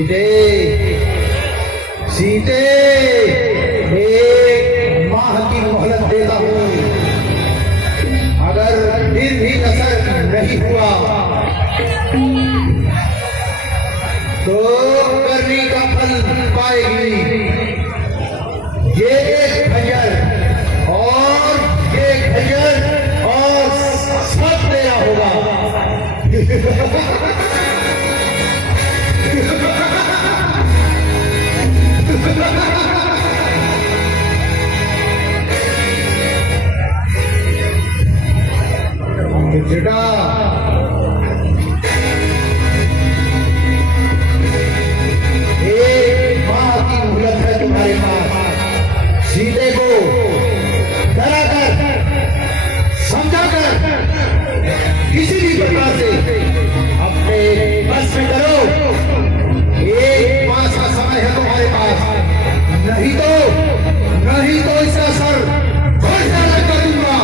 सीते सीते एक माह की मोहलत देता हूं, अगर फिर भी असर नहीं हुआ तो करनी का फल पाएगी। ये एक खंजर और सब तेरा होगा। बेटा एक माह की मोहलत है तुम्हारे पास। सीते को डरा कर, समझा कर, किसी भी प्रकार से अपने बस में करो। एक मास का समय है तुम्हारे पास, नहीं तो इसका सर बढ़ जाना कर दूंगा।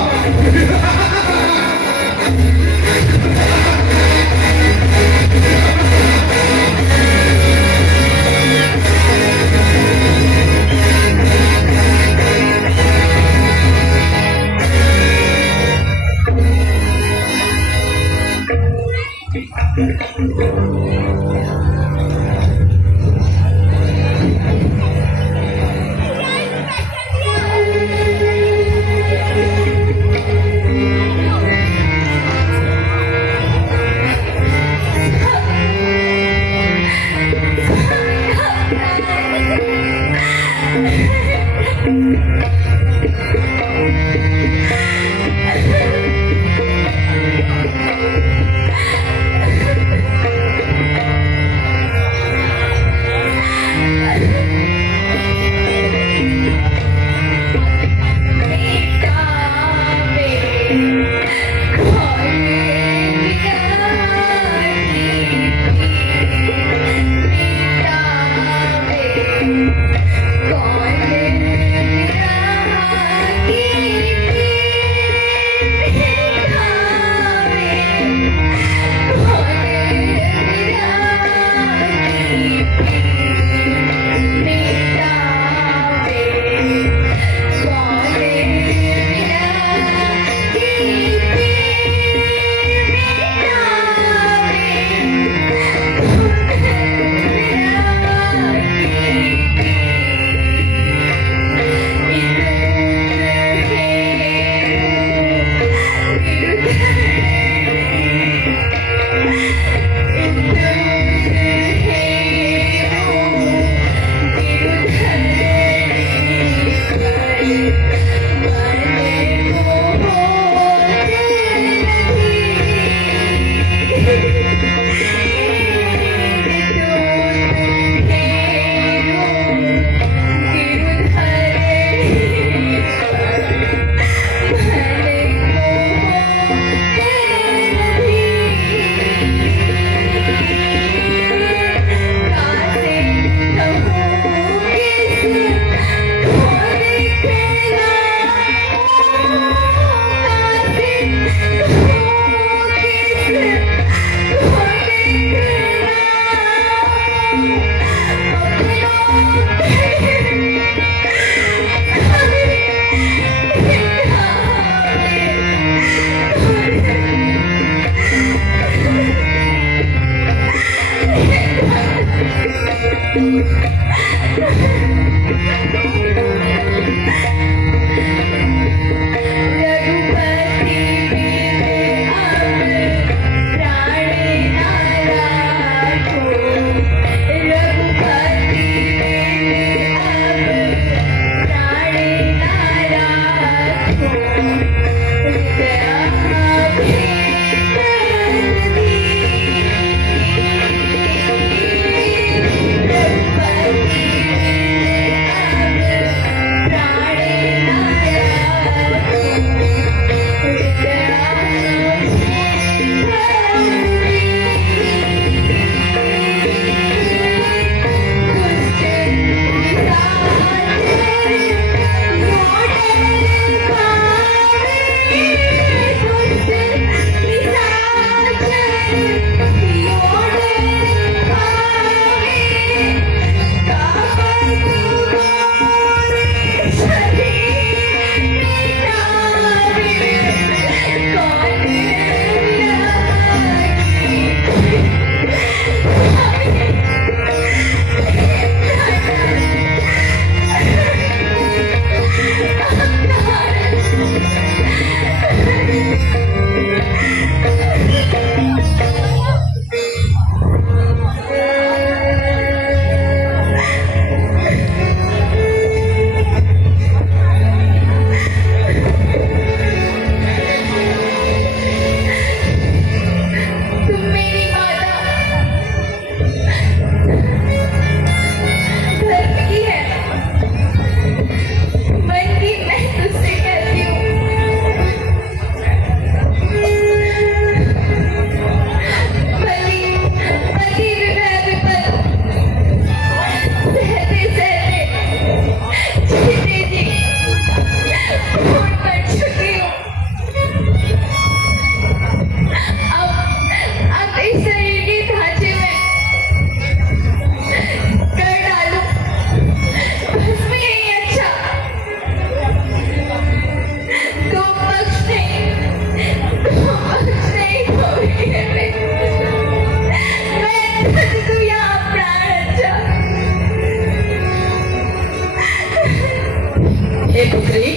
हे पुत्री,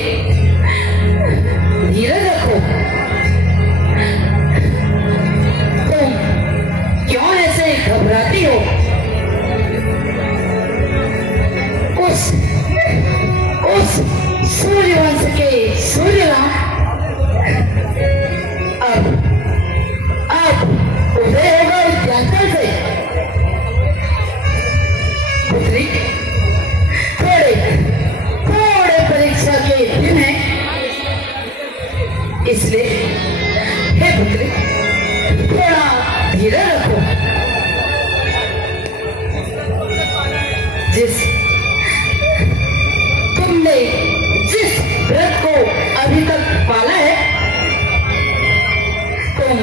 धीरज रखो। तुम क्यों ऐसे घबराती हो? उस सूर्यवंश के सूर्यराम अब उदय होगा इस जानकर से। पुत्री, थोड़े परीक्षा के दिन है, इसलिए हे पुत्री, थोड़ा धीरज रखो। तुमने जिस व्रत को अभी तक पाला है, तुम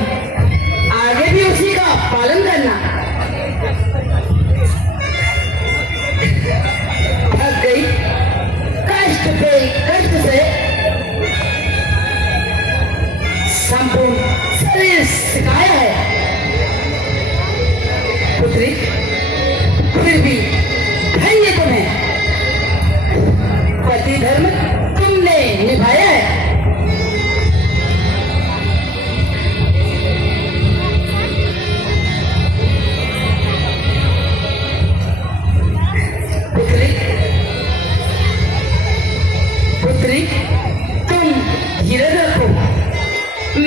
आगे भी उसी का पालन करना। थक गई, कष्ट पे कष्ट से संपूर्ण शरीर सिकाया है पुत्री, फिर भी धन्य तुम्हें, पति धर्म तुमने निभाया है। पुत्री, पुत्री, तुम धीरज रखो,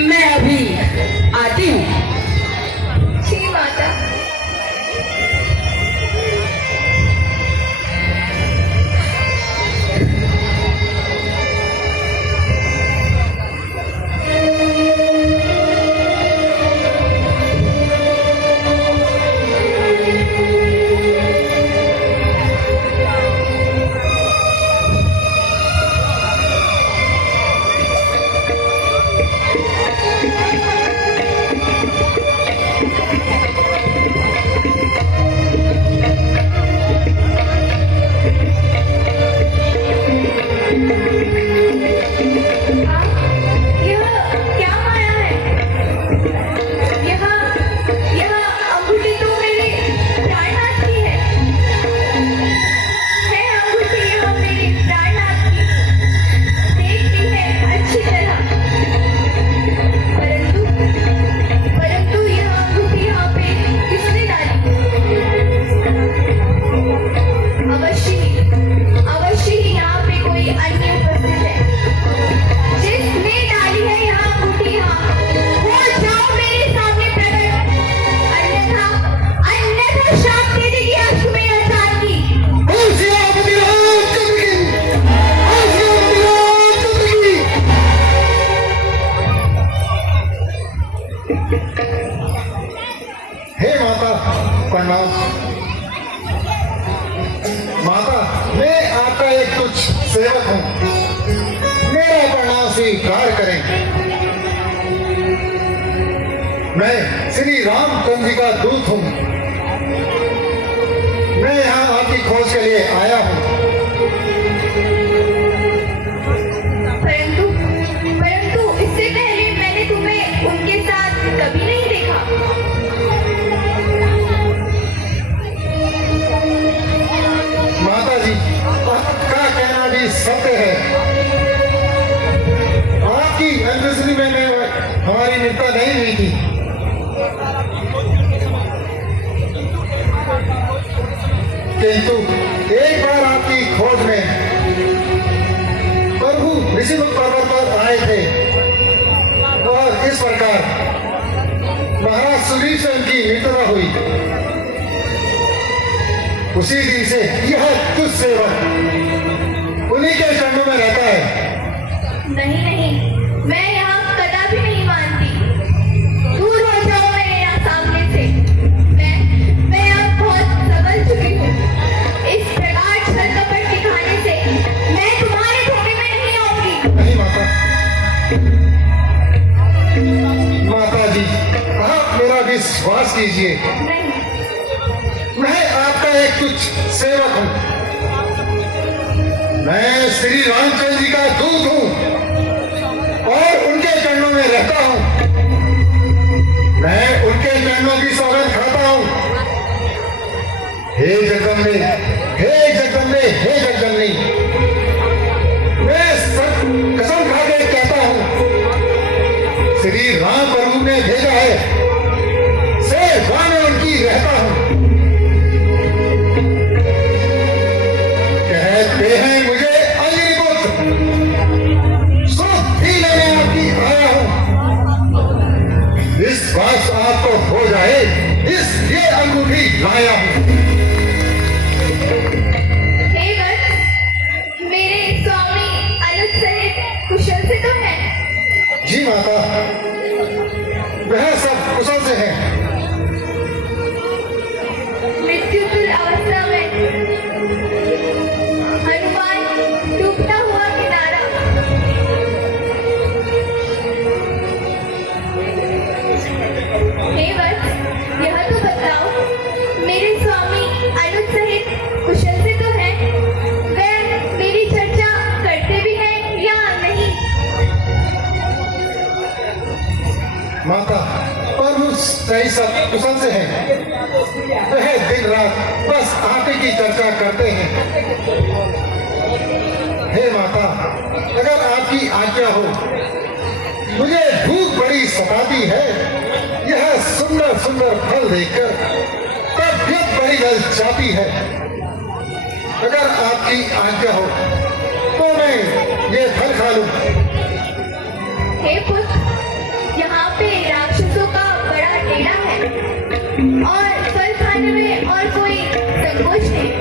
मैं अभी आती हूँ। जी माता। हे माता प्रणाम। माता, मैं आपका एक तुच्छ सेवक हूँ, मेरा प्रणाम स्वीकार करें। मैं श्री रामचंद्र जी का दूत हूँ, मैं यहाँ आपकी खोज के लिए आया हूँ। परंतु इससे पहले मैंने तुम्हें उनके साथ कभी नहीं देखा। माता जी, आपका कहना भी सत्य है। आपकी एनिवर्सरी में हमारी मित्रता नहीं हुई थी, किंतु एक बार आपकी खोज में प्रभु ऋषिमुख पर्वत पर आए थे और इस प्रकार महाराज सुग्रीव से उनकी मित्रता हुई। उसी दिन से यह तुझ सेवक उन्हीं के चरणों में रहता है। नहीं नहीं, मैं यहाँ कदापि नहीं मानती। दूर हो जाओ मेरे यहाँ सामने से। मैं यहाँ बहुत संभल चुकी हूँ। इस प्रकार छल कपट दिखाने से मैं तुम्हारे धोखे में नहीं आऊंगी। नहीं माता, माता जी, आप मेरा विश्वास कीजिए। नहीं, मैं आपका एक तुच्छ सेवक हूँ, मैं श्री रामचंद्र जी का दूत हूँ और उनके चरणों में रहता हूँ। मैं उनके चरणों की सौगंध खाता हूँ। हे जगदम्बे, हे जगदम्बे, हे जगदम्बे, मैं राम प्रभु ने भेजा है, सेवा में उनकी रहता हूं। कहते हैं मुझे अलीपुत्र, सुधि लेने आपकी आया हूं। इस बात आपको हो जाए इसलिए अंगूठी लाया हूं। हे वत्स, मेरे स्वामी अनुज सहित कुशल से तो है? जी माता, वह सब कुशल से है। मृत्युतुल अवस्था में हनुमान डूबता हुआ किनारा। हे वत्स, यह तो बताओ, मेरे स्वामी अनुज सहित कुशल से तो है? वह मेरी चर्चा करते भी हैं या नहीं? माता, प्रभु सही सब कुशल से है। वह दिन रात बस आप ही की चर्चा करते हैं। हे माता, अगर आपकी आज्ञा हो, मुझे भूख बड़ी सताती है। यह सुंदर सुंदर फल देखकर तबीयत बड़ी ललचाती है। अगर आपकी आज्ञा हो तो मैं ये फल खा लूं। हे पुत्र, यहाँ पे राक्षसों का बड़ा डेरा है और फल खाने में और कोई संकोच नहीं।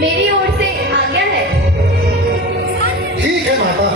मेरी ओर से आज्ञा है। ठीक है माता।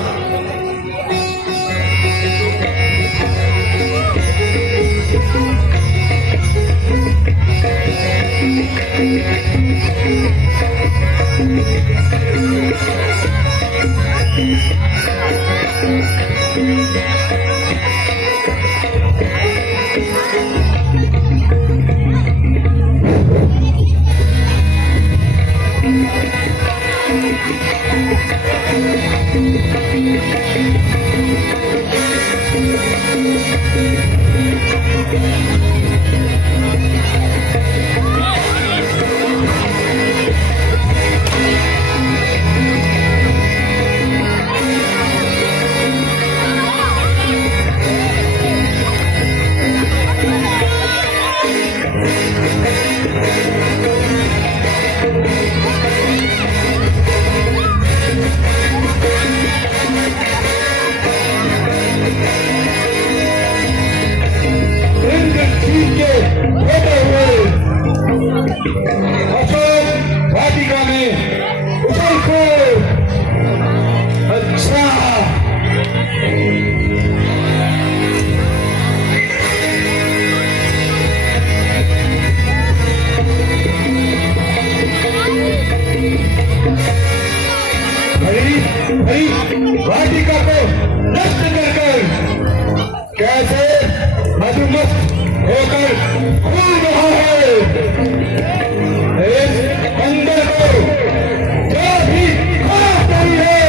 वाटिका में उछल कूद। अच्छा, वाटिका को नष्ट कर कैसे मधुमस्त होकर घूम रहा है। इस अंदर को जो भी खा गई है।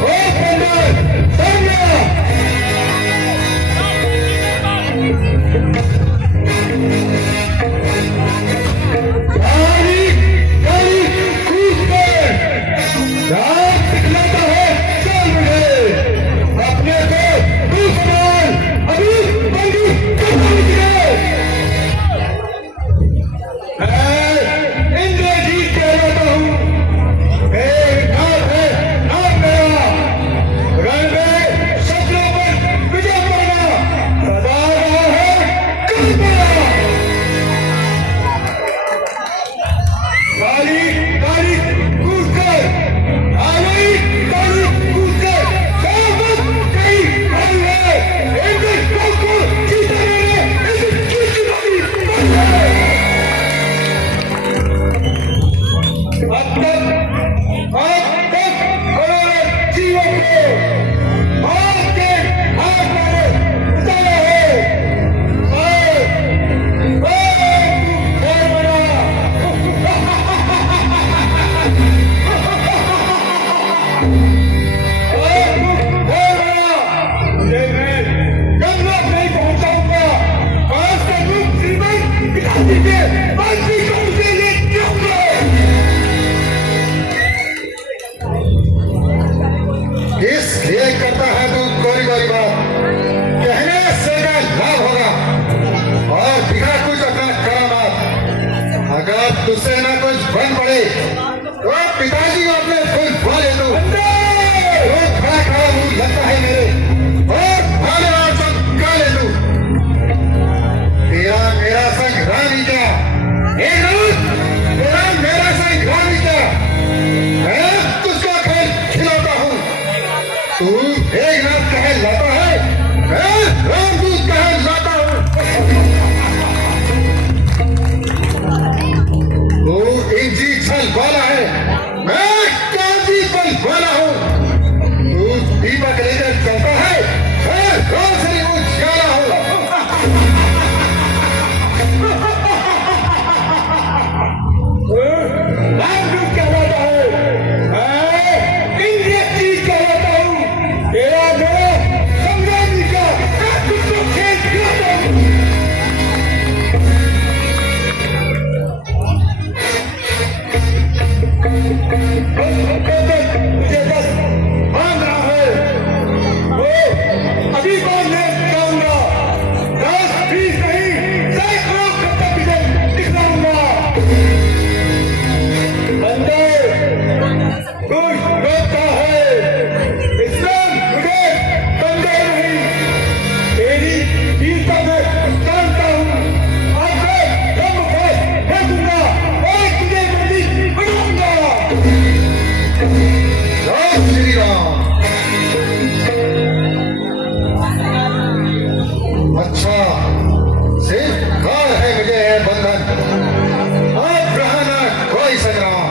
ओ बंदर, सामने गाड़ी गाड़ी कूद कर दांत दिखलाता है। चल मुझे तुझसे ना कुछ बन पड़े तो पिताजी को अपने फूल खा ले तू। रोज खड़ा खड़ा मुंह लगता है मेरे और भाले और सब खा ले तू। तेरा मेरा संग रानी क्या एक रोज तेरा मेरा संग रानी क्या मैं तुझको खेल खिलाता हूँ। तू एक रात कहे लाता है मैं रामदूत कहे लाता हूँ। तू इंची छल वाला है मैं कांजी पल वाला हूँ। तू दीपक लेकर चलता है मैं रोशनी उजाला हूँ। रामदूत कहलाता है मैं इंद्रजीत कहलाता हूँ। तेरा मेरा संग्रामी का मैं तुझको खेल खिलाता हूँ। मुझे बस मान रहा है वो अभी बात नहीं कहूँगा। 10-20 नहीं 100 करोड़ का विजय दिखलाऊंगा। बंदे कुछ रोकता है इसमें मुझे संदेह नहीं। तेरी वीरता में जानता हूँ। आज मैं ब्रह्मपाश भेजूंगा और तुझे मंदिर बनाऊंगा। जय श्री राम। अच्छा सिर्फ घर है मुझे है बंधन अब रहा ना कोई संग्राम।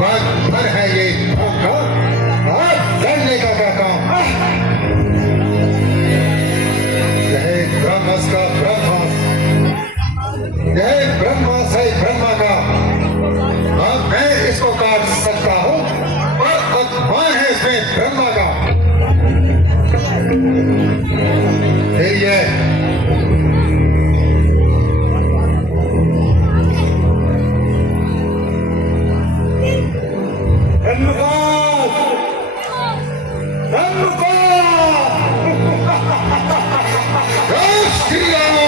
बंधन है ये धोखा अब लड़ने का क्या काम। यह ब्रह्मस का ब्रह्मास यह ब्रह्मास है ब्रह्मा का। अब मैं इसको काट सकता हूँ और अपमान है इसमें ब्रह्मा का। फिर ये धन्यवाद धन्यवाद। जय श्री राम।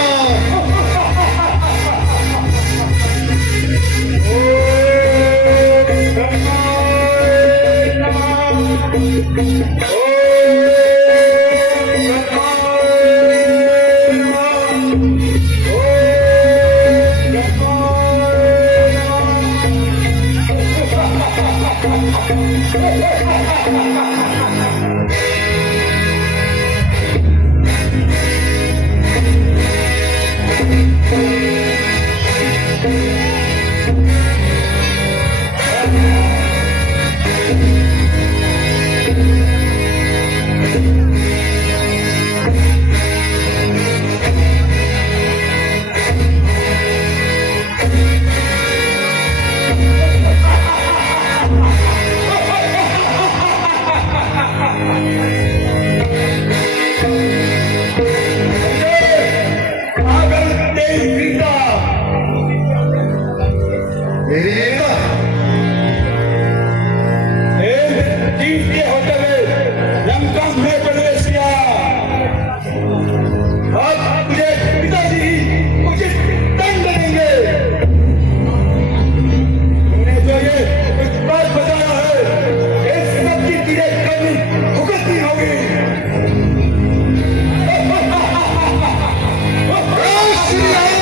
मेरी वीरता चीज के होटल लंका में प्रवेश किया। अब मुझे पिताजी उचित दंड देंगे। तुमने जो ये एक बात बताया है इस सब की तुझे करनी भुगतनी होगी। जय श्री राम।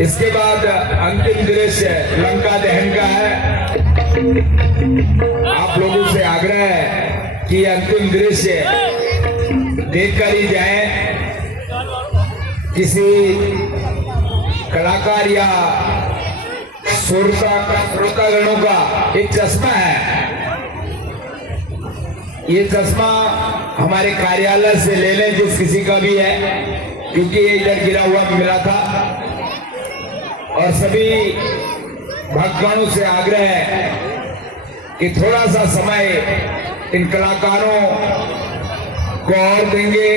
इसके बाद अंतिम दृश्य लंका दहन का है। आप लोगों से आग्रह है कि अंतिम दृश्य देखकर ही जाए। किसी कलाकार या श्रोतागणों का एक चश्मा है। ये चश्मा हमारे कार्यालय से ले लें जिस किसी का भी है, क्योंकि ये इधर गिरा हुआ मिला था। और सभी भक्तगणों से आग्रह है कि थोड़ा सा समय इन कलाकारों को और देंगे।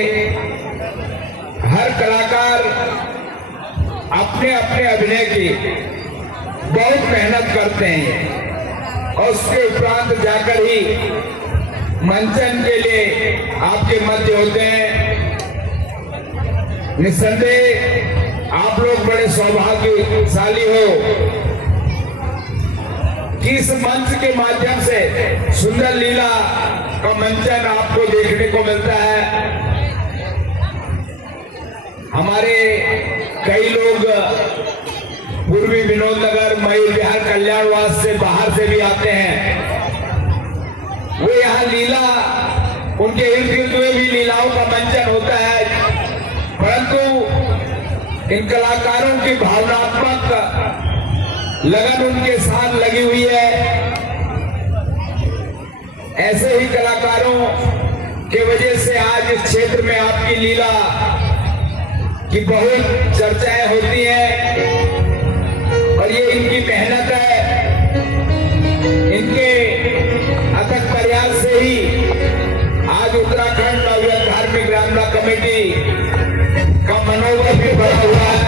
हर कलाकार अपने अपने अभिनय की बहुत मेहनत करते हैं और उसके उपरांत जाकर ही मंचन के लिए आपके मध्य होते हैं। निस्संदेह आप लोग बड़े सौभाग्यशाली हो कि इस मंच के माध्यम से सुंदर लीला का मंचन आपको देखने को मिलता है। हमारे कई लोग पूर्वी विनोद नगर, मयूर विहार, कल्याणवास से बाहर से भी आते हैं। वो यहाँ लीला, उनके इर्द गिर्द में भी लीलाओं का मंचन होता है, परंतु इन कलाकारों की भावनात्मक लगन उनके साथ लगी हुई है। ऐसे ही कलाकारों के वजह से आज इस क्षेत्र में आपकी लीला की बहुत चर्चाएं होती हैं और ये इनकी मेहनत है। इनके अथक प्रयास से ही आज उत्तराखंड नवयुवक धार्मिक ग्रामीण कमेटी का मनोबल भी बढ़ा हुआ है।